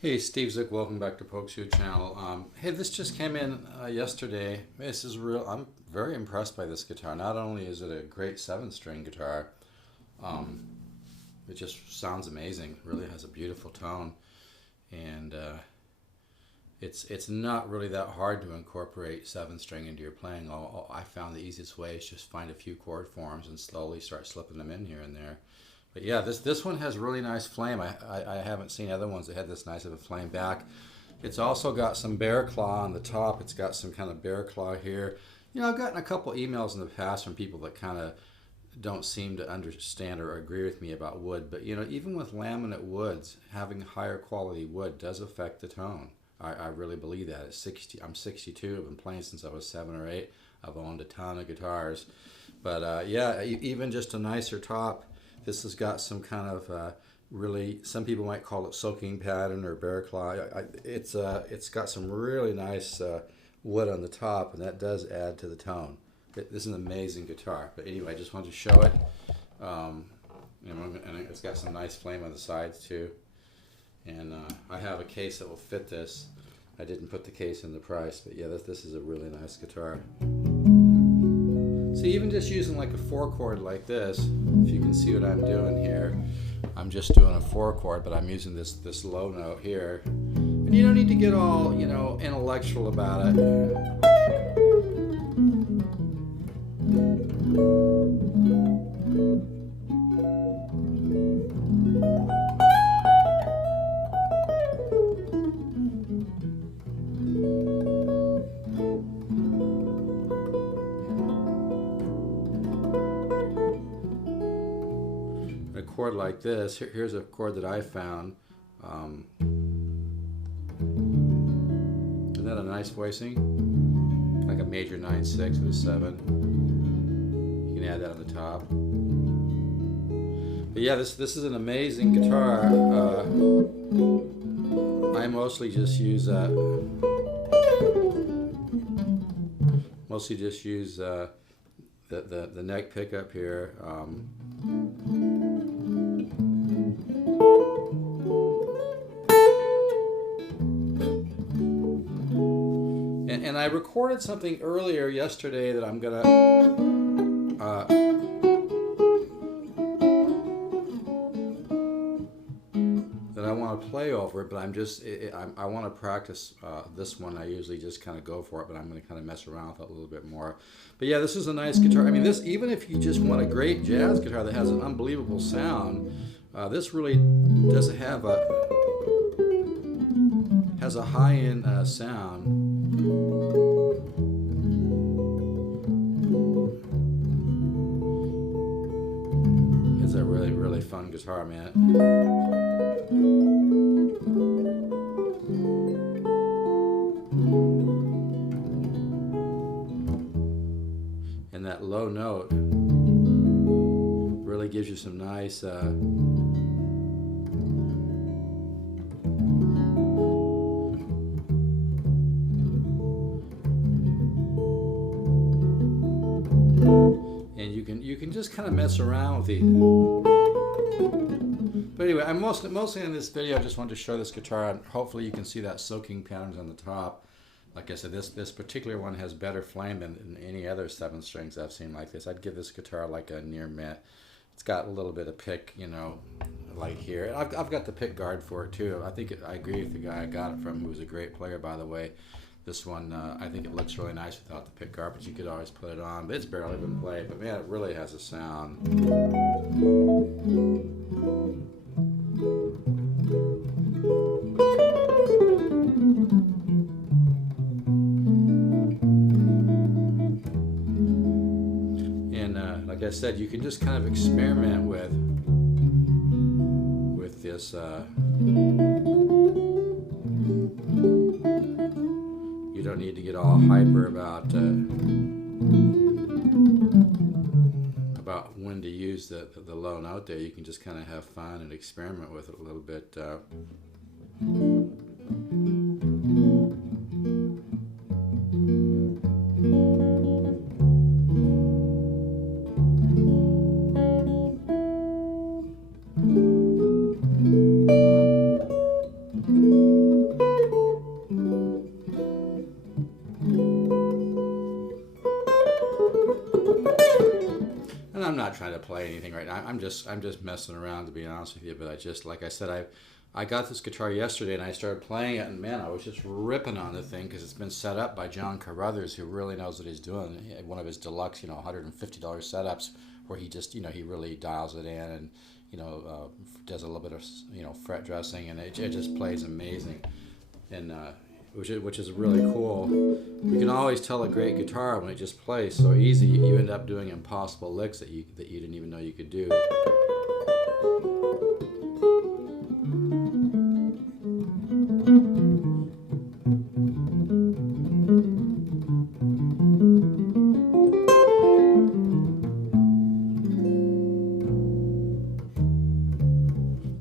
Hey, Steve Zick, welcome back to Pokeshoot channel. Hey, this just came in yesterday. This is real. I'm very impressed by this guitar. Not only is it a great seven-string guitar, um, it just sounds amazing. Really has a beautiful tone, and it's not really that hard to incorporate seven-string into your playing. I found the easiest way is just find a few chord forms and slowly start slipping them in here and there. But yeah, this one has really nice flame. I haven't seen other ones that had this nice of a flame back. It's also got some bear claw on the top. It's got some kind of bear claw here. You know, I've gotten a couple emails in the past from people that kind of don't seem to understand or agree with me about wood. But you know, even with laminate woods, having higher quality wood does affect the tone. I really believe that. I'm 62. I've been playing since I was 7 or 8. I've owned a ton of guitars. But yeah, even just a nicer top. This has got some kind of really, some people might call it soaking pattern or bear claw. It's got some really nice wood on the top, and that does add to the tone. This is an amazing guitar. But anyway, I just wanted to show it. You know, and it's got some nice flame on the sides too. And I have a case that will fit this. I didn't put the case in the price, but yeah, this is a really nice guitar. See, even just using like a 4-chord like this, if you can see what I'm doing here, I'm just doing a 4-chord, but I'm using this low note here. And you don't need to get all, you know, intellectual about it. A chord like this, here's a chord that I found. Isn't that a nice voicing? Like a major 9/6 with a 7. You can add that on the top. But yeah, this is an amazing guitar. I mostly just use the neck pickup here. And I recorded something earlier yesterday that I'm gonna that I want to play over it, but I want to practice this one. I usually just kind of go for it, but I'm going to kind of mess around with it a little bit more. But yeah, this is a nice guitar. I mean, this, even if you just want a great jazz guitar that has an unbelievable sound, this really does have a high-end sound. It's a really, really fun guitar, man. And that low note really gives you some nice and you can just kind of mess around with it. But anyway, I'm mostly in this video I just wanted to show this guitar, and hopefully you can see that soaking patterns on the top. Like I said, this particular one has better flame than any other 7 strings I've seen like this. I'd give this guitar like a near mint. It's got a little bit of pick, you know, like here. I've got the pick guard for it too. I agree with the guy I got it from, who was a great player, by the way. This one, I think it looks really nice without the pick guard, but you could always put it on. But it's barely been played, but man, it really has a sound. Like I said, you can just kind of experiment with this. You don't need to get all hyper about when to use the low note there. You can just kind of have fun and experiment with it a little bit. trying to play anything right now. I'm just messing around, to be honest with you. But I just, like I said, I got this guitar yesterday and I started playing it, and man, I was just ripping on the thing because it's been set up by John Carruthers, who really knows what he's doing. He had one of his deluxe, $150 setups where he just, he really dials it in and, does a little bit of, fret dressing, and it just plays amazing. And which is really cool. You can always tell a great guitar when it just plays so easy. You end up doing impossible licks that you didn't even know you could do.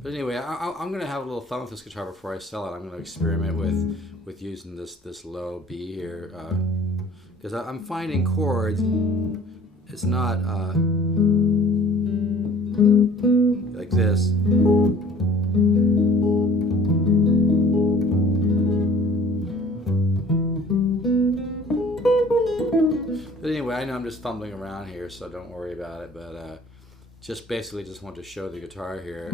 But anyway, I'm going to have a little fun with this guitar before I sell it. I'm going to experiment with using this low B here, because I'm finding chords, it's not like this. But anyway, I know I'm just fumbling around here, so don't worry about it. But just want to show the guitar here.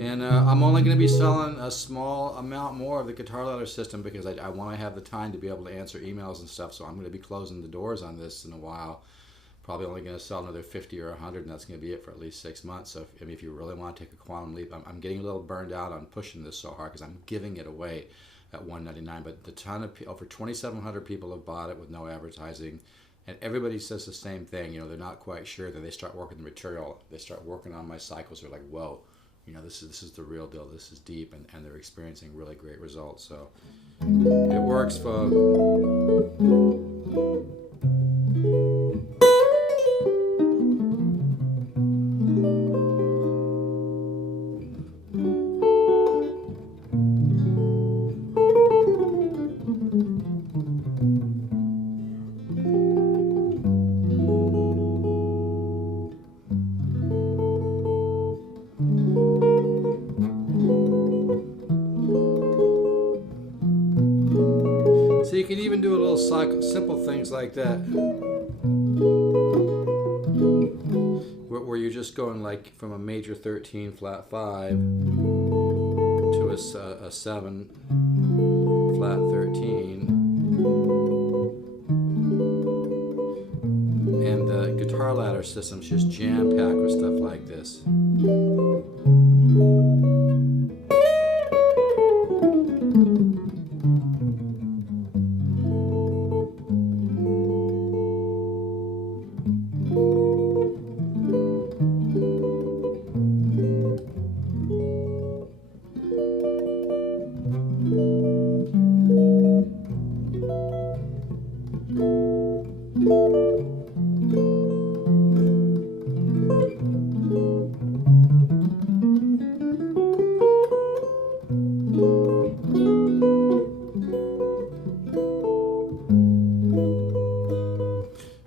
And I'm only going to be selling a small amount more of the guitar ladder system because I want to have the time to be able to answer emails and stuff. So I'm going to be closing the doors on this in a while. Probably only going to sell another 50 or 100, and that's going to be it for at least 6 months. So if you really want to take a quantum leap, I'm getting a little burned out on pushing this so hard because I'm giving it away at $199. But the ton of over 2,700 people have bought it with no advertising. And everybody says the same thing, they're not quite sure. Then they start working the material. They start working on my cycles. They're like, whoa, this is the real deal. This is deep, and they're experiencing really great results. So it works, folks. So you can even do a little simple things like that, where you're just going like from a major 13 flat 5 to a 7 flat 13, and the guitar ladder system's just jam-packed with stuff like this.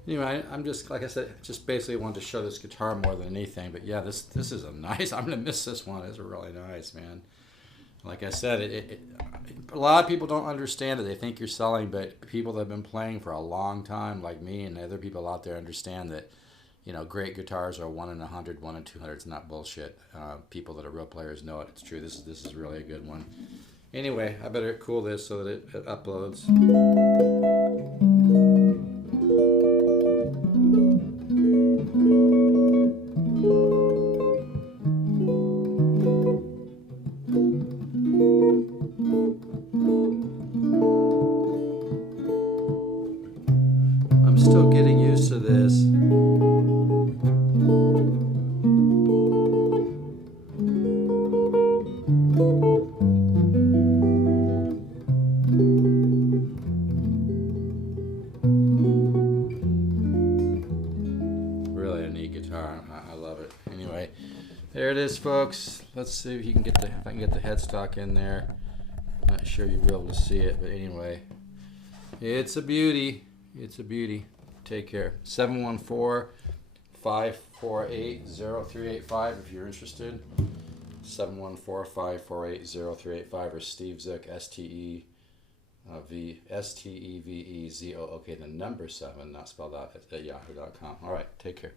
Anyway, I'm just, like I said, just basically wanted to show this guitar more than anything. But yeah, this is a nice, I'm going to miss this one. It's really nice, man. Like I said, a lot of people don't understand it. They think you're selling, but people that have been playing for a long time, like me and other people out there, understand that, great guitars are 1 in 100, 1 in 200. It's not bullshit. People that are real players know it. It's true. This is really a good one. Anyway, I better cool this so that it uploads. I'm still getting used to this. Really a neat guitar. I love it. Anyway, there it is, folks. Let's see if you can if I can get the headstock in there. Not sure you'll be able to see it, but anyway, it's a beauty. It's a beauty. Take care. 714-548-0385 if you're interested. 714-548-0385 or Steve Zook, STE Stevezo. Okay, the number 7, not spelled out, at yahoo.com. All right, take care.